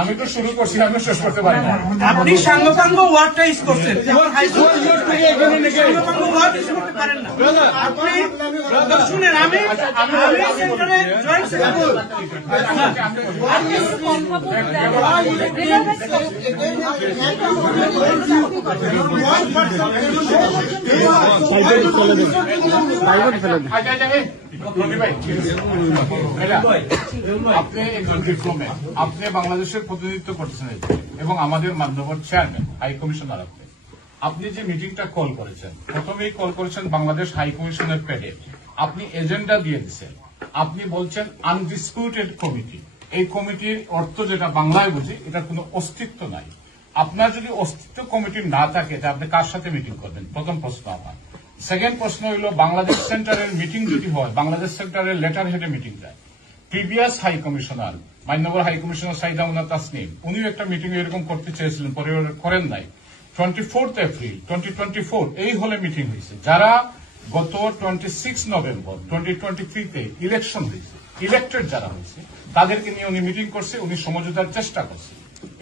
আমি তো শুরু করছি, আমি শেষ করতে পারি না। আপনি সাঙ্গপাঙ্গ ওয়ার্ডটা ইউজ করছেন, সাঙ্গপাঙ্গ ওয়ার্ড ইউজ করতে পারেন না। আপনি শুনেন, আমি সেন্টারে জয়েন্ট সেক্রেটারি আপনি একজন ডিপ্লোম্যাট, আপনি বাংলাদেশের প্রতিনিধিত্ব করছেন এবং আমাদের মান্যবর চেয়ারম্যান হাই কমিশনার। আপনি যে মিটিংটা কল করেছেন, প্রথমেই কল করেছেন বাংলাদেশ হাই কমিশনের প্যাডে, আপনি এজেন্ডা দিয়ে দিচ্ছেন। আপনি বলছেন আনডিসপিউটেড কমিটি। এই কমিটির অর্থ যেটা বাংলায় বুঝি, এটার কোনো অস্তিত্ব নাই। আপনার যদি অস্তিত্ব কমিটি না থাকে, আপনি কার সাথে মিটিং করবেন? প্রথম প্রশ্ন আমার। সেকেন্ড প্রশ্ন হইল, বাংলাদেশ সেন্টারের মিটিং যদি হয়, বাংলাদেশ সেন্টারের লেটার হেডে মিটিং যায়। প্রিভিয়াস হাই কমিশনার, মান্যবর হাই কমিশনার সাইদা মুনা তাসনিম, উনিও একটা মিটিং এরকম করতে চেয়েছিলেন, পরে করেন নাই। 24 এপ্রিল 2024 এই হলে মিটিং হয়েছে। যারা গত 26 নভেম্বর 2023 ইলেকশন হয়েছে, ইলেক্টেড যারা হয়েছে, তাদেরকে নিয়ে উনি মিটিং করছে, উনি সমঝোতার চেষ্টা করছে।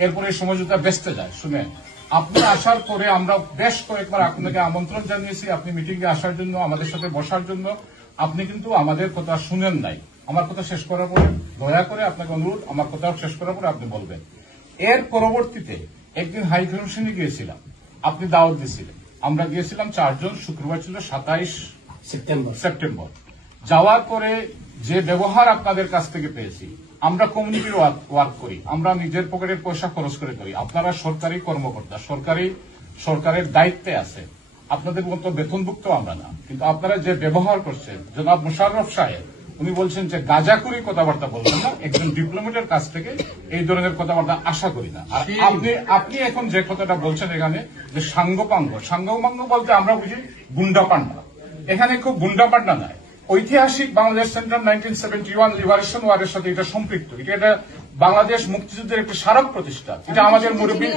এরপরে সমঝোতা বেসতে যায়। শুনে আপনি আসার পরে আমরা বেশ কয়েকবার আপনাকে আমন্ত্রণ জানিয়েছি আপনি মিটিং এ আসার জন্য, আমাদের সাথে বসার জন্য। আপনি কিন্তু আমাদের কথা শুনেন নাই। আমার কথা শেষ করার পরে দয়া করে আপনাকে অনুরোধ, আমার কথা শেষ করার পরে আপনি বলবেন। এর পরবর্তীতে একদিন হাই কমিশনে গিয়েছিলাম, আপনি দাওয়াত দিয়েছিলেন, আমরা গিয়েছিলাম 4 জন, শুক্রবার ছিল 27 সেপ্টেম্বর। যাওয়ার পরে যে ব্যবহার আপনাদের কাছ থেকে পেয়েছি, আমরা কমিউনিটির ওয়ার্ক করি, আমরা নিজের পকেটের পয়সা খরচ করে করি। আপনারা সরকারি কর্মকর্তা, সরকারের দায়িত্বে আছে, আপনাদের মতো বেতনভুক্ত আমরা না। কিন্তু আপনারা যে ব্যবহার করছেন, জনাব মুশাররফ সাহেব উনি বলছেন যে গাঁজাখুরি কথাবার্তা বলবেন না, একজন ডিপ্লোমেটের কাছ থেকে এই ধরনের কথাবার্তা আশা করি না। আর আপনি এখন যে কথাটা বলছেন এখানে, যে সাঙ্গপাঙ্গ বলতে আমরা বুঝি গুন্ডা পান্ডা। এখানে খুব গুন্ডা পান্ডা নয়, ঐতিহাসিক বাংলাদেশ সেন্টার 1971 লিবারেশন ওয়ারের সাথে এটা সম্পৃক্ত। এটা বাংলাদেশ মুক্তিযুদ্ধের একটি স্মারক প্রতিষ্ঠা। এটা আমাদের মুরব্বী,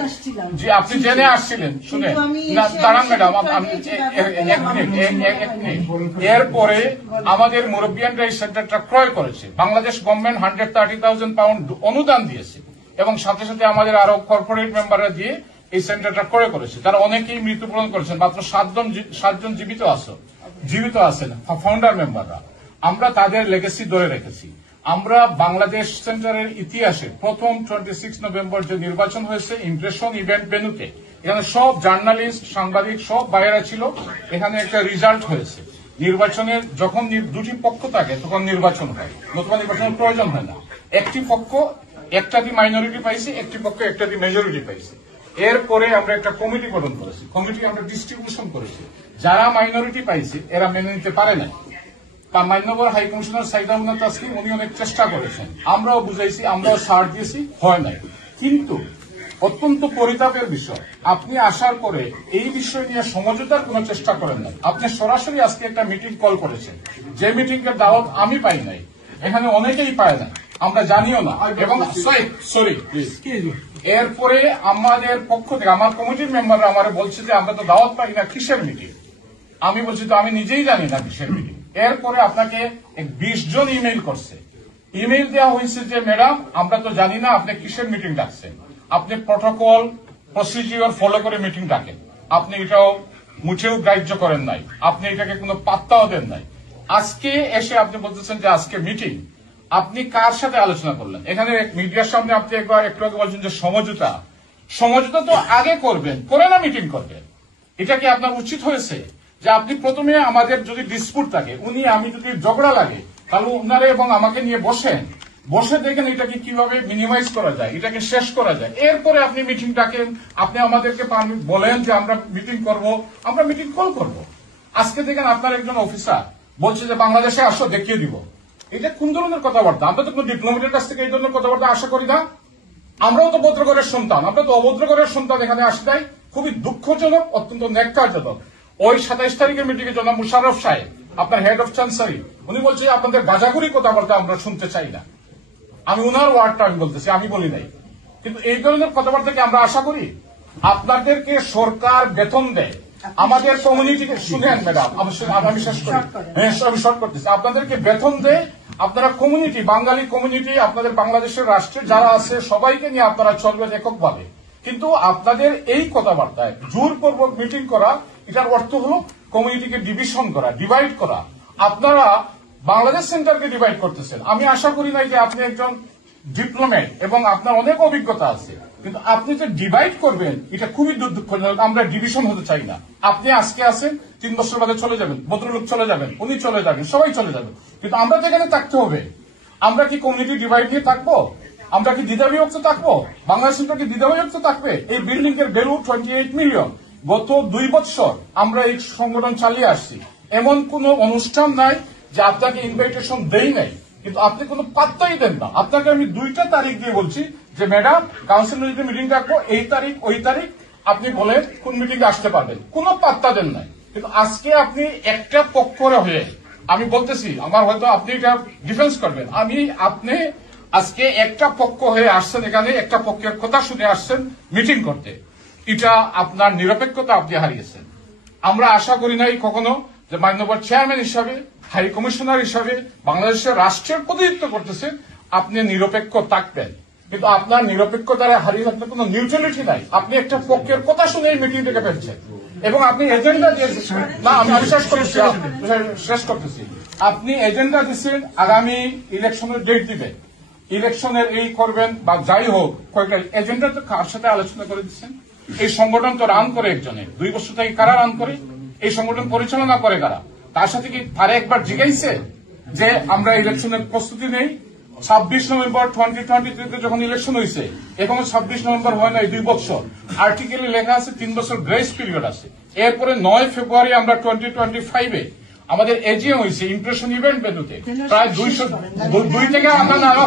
যে আপনি জেনে আসছিলেন, শুনে দাঁড়ান ম্যাডাম, এরপরে আমাদের মুরব্বিয়ানরা এই সেন্টারটা ক্রয় করেছে। বাংলাদেশ গভর্নমেন্ট 130,000 পাউন্ড অনুদান দিয়েছে এবং সাথে সাথে আমাদের আরো কর্পোরেট মেম্বাররা দিয়ে এই সেন্টারটা ক্রয় করেছে। তারা অনেকেই মৃত্যুবরণ করেছেন, মাত্র 7 জন জীবিত আছেন ফাউন্ডার মেম্বাররা। আমরা তাদের লেগেসি ধরে রেখেছি। আমরা বাংলাদেশ সেন্টারের ইতিহাসে প্রথম 26 নভেম্বর যে নির্বাচন হয়েছে ইমপ্রেশন ইভেন্ট ভেন্যুতে, এখানে সব জার্নালিস্ট, সাংবাদিক সব বাইরে ছিল। এখানে একটা রেজাল্ট হয়েছে। নির্বাচনের যখন দুটি পক্ষ থাকে তখন নির্বাচন হয়, নতুবা নির্বাচনের প্রয়োজন হয় না। একটি পক্ষ একটাটি মাইনরিটি পাইছে, একটি পক্ষ একটাটি মেজরিটি পাইছে। এরপরে আমরা একটা কমিটি গঠন করেছি, কমিটি আমরা ডিস্ট্রিবিউশন করেছি। যারা মাইনরিটি পাইছে এরা মেনে নিতে পারে না। তা মান্যবর হাই কমিশনার সাইদা মুনা তাসনিম উনি অনেক চেষ্টা করেছেন, আমরাও বুঝাইছি, আমরাও ছাড় দিয়েছি, হয় নাই। কিন্তু অত্যন্ত পরিতাপের বিষয়, আপনি আসার পরে এই বিষয় নিয়ে সমঝোতার কোন চেষ্টা করেন নাই। আপনি সরাসরি আজকে একটা মিটিং কল করেছেন, যে মিটিং এর দাওয়াত আমি পাই নাই, এখানে অনেকেই পায় না, আমরা জানিও না। এবং সরি প্লিজ, এরপরে আমাদের পক্ষ থেকে আমার কমিটির মেম্বাররা আমার বলছে যে আমরা তো দাওয়াত পাই না, কিসের মিটিং? আমি বলছি তো আমি নিজেই জানি না কিসের মিটিং। এরপরে আপনাকে 20 জন ইমেইল করছে, ইমেইল দেওয়া হয়েছে যে ম্যাডাম আমরা তো জানি না আপনি কিসের মিটিং ডাকছেন, আপনি প্রটোকল প্রসিডিওর ফলো করে মিটিং ডাকেন, আপনি এটাও মুঠেও গ্রাহ্য করেন নাই, আপনি এটাকে কোনো পাত্তাও দেন নাই। আজকে এসে আপনি বলতেছেন যে আজকে মিটিং, আপনি কার সাথে আলোচনা করলেন? এখানে মিডিয়ার সামনে আপনি একটু আগে বলছেন যে সমঝোতা তো আগে করবেন, করে না মিটিং করবেন। এটা কি আপনার উচিত হয়েছে যে আপনি প্রথমে আমাদের যদি ডিসপুট থাকে, আমি যদি ঝগড়া লাগে, তাহলে উনারে এবং আমাকে নিয়ে বসে দেখেন এটাকে কিভাবে মিনিমাইজ করা যায়, এটাকে শেষ করা যায়। এরপরে আপনি মিটিং ডাকেন, আপনি আমাদেরকে বলেন যে আমরা মিটিং করব, আমরা মিটিং কল করব। আজকে দেখেন আপনার একজন অফিসার বলছে যে বাংলাদেশে আসো দেখিয়ে দিব। এটা কোন ধরনের কথাবার্তা? আমরা তো কোন ডিপ্লোমেটের কাছ থেকে এই ধরনের কথাবার্তা আশা করি না। আমরাও তো ভদ্রঘরের সন্তান, আমরা তো অভদ্রঘরের সন্তান এখানে আসি নাই। খুবই দুঃখজনক, অত্যন্ত ন্যাক্কারজনক। ওই 27 তারিখের মিটিংয়ে জনাব মুশাররফ সাহেব, আপনার হেড অফ চ্যান্সেলরি, উনি বলছে আপনাদের গাঁজাখুরি কথাবার্তা আমরা শুনতে চাই না। আমি উনার ওয়ার্ডটা আমি বলতেছি, আমি বলি নাই। কিন্তু এই ধরনের কথাবার্তা কি আমরা আশা করি? আপনাদেরকে সরকার বেতন দেয়, আমাদের কমিউনিটিকে, শুনেন ম্যাডাম আমি শেষ করি, আমি শর্ট করতেছি, আপনাদেরকে বেতন দেয়, আপনারা কমিউনিটি, বাঙালি কমিউনিটি, আপনাদের বাংলাদেশের রাষ্ট্রে যারা আছে সবাইকে নিয়ে আপনারা চলবেন এককভাবে। কিন্তু আপনাদের এই কথাবার্তায় জোরপূর্বক মিটিং করা, এটার অর্থ হলো কমিউনিটিকে ডিভিশন করা, ডিভাইড করা। আপনারা বাংলাদেশ সেন্টারকে ডিভাইড করতেছেন। আমি আশা করি নাই যে আপনি একজন ডিপ্লোম্যাট এবং আপনার অনেক অভিজ্ঞতা আছে, কিন্তু আপনি যে ডিভাইড করবেন এটা খুবই দুঃখজনক। আমরা ডিভিশন হতে চাই না। আপনি আজকে আছেন, 3 বছর বাদে চলে যাবেন, ভদ্রলোক চলে যাবেন, উনি চলে যাবেন, সবাই চলে যাবেন, কিন্তু আমরা তো এখানে থাকতে হবে। আমরা কি কমিউনিটি ডিভাইড নিয়ে থাকবো? আমরা কি দ্বিধাবিভক্ত থাকবো? বাংলাদেশ সেন্টার কি দ্বিধাবিভক্ত থাকবে? এই বিল্ডিং এর ভ্যালু 28 মিলিয়ন। গত 2 বছর আমরা এই সংগঠন চালিয়ে আসছি। এমন কোন অনুষ্ঠান নাই যে আপনাকে ইনভাইটেশন দেই নাই, কিন্তু আপনি কোনো পাত্তাই দেন না। আপনাকে আমি 2টা তারিখ দিয়ে বলছি যে ম্যাডাম কাউন্সিল যদি মিটিং রাখবো এই তারিখ ওই তারিখ, আপনি বলেন কোন মিটিং আসতে পারবেন, কোনো পাত্তা দেন নাই। কিন্তু আজকে আপনি একটা পক্ষরে হয়ে, আমি বলতেছি আমার হয়তো আপনি এটা ডিফেন্স করবেন, আপনি আজকে একটা পক্ষ হয়ে আসছেন, এখানে একটা পক্ষের কথা শুনে আসছেন মিটিং করতে। এটা আপনার নিরপেক্ষতা আপনি হারিয়েছেন। আমরা আশা করি নাই কখনো যে মাননীয় চেয়ারম্যান হিসাবে, হাই কমিশনার হিসাবে বাংলাদেশের রাষ্ট্রের প্রতিনিধিত্ব করতেছেন, আপনি নিরপেক্ষ থাকবেন। কিন্তু আপনার নিরপেক্ষতার হারিয়ে আপনার কোন নিউট্রালিটি নাই। আপনি একটা পক্ষের কথা শুনে এই মিটিং থেকে ফেলছেন এবং আপনি এজেন্ডা দিয়েছেন। না, আমি শেষ করতেছি। আপনি এজেন্ডা দিচ্ছেন আগামী ইলেকশনের ডেট দিবেন, ইলেকশনের এই করবেন বা যাই হোক, এজেন্ডা তো কার সাথে আলোচনা করে দিচ্ছেন? এই সংগঠন তো রান করে একজনে, 2 বছর থেকে কারা রান করে? এই সংগঠন পরিচালনা করে কারা? তার সাথে কি তারা একবার জিজ্ঞাসে যে আমরা ইলেকশনের প্রস্তুতি নেই? 26 নভেম্বর 2023 যখন ইলেকশন হয়েছে, এখনো 26 নভেম্বর হয় নাই, 2 বছর। আর্টিকেলে লেখা আছে 3 বছর গ্রেস পিরিয়ড আছে। এরপরে 9 ফেব্রুয়ারি আমরা 2025 আমাদের এজিএম হয়েছে ইমপ্রেশন ইভেন্ট ভেন্যুতে, প্রায় 2 থেকে আমরা নানা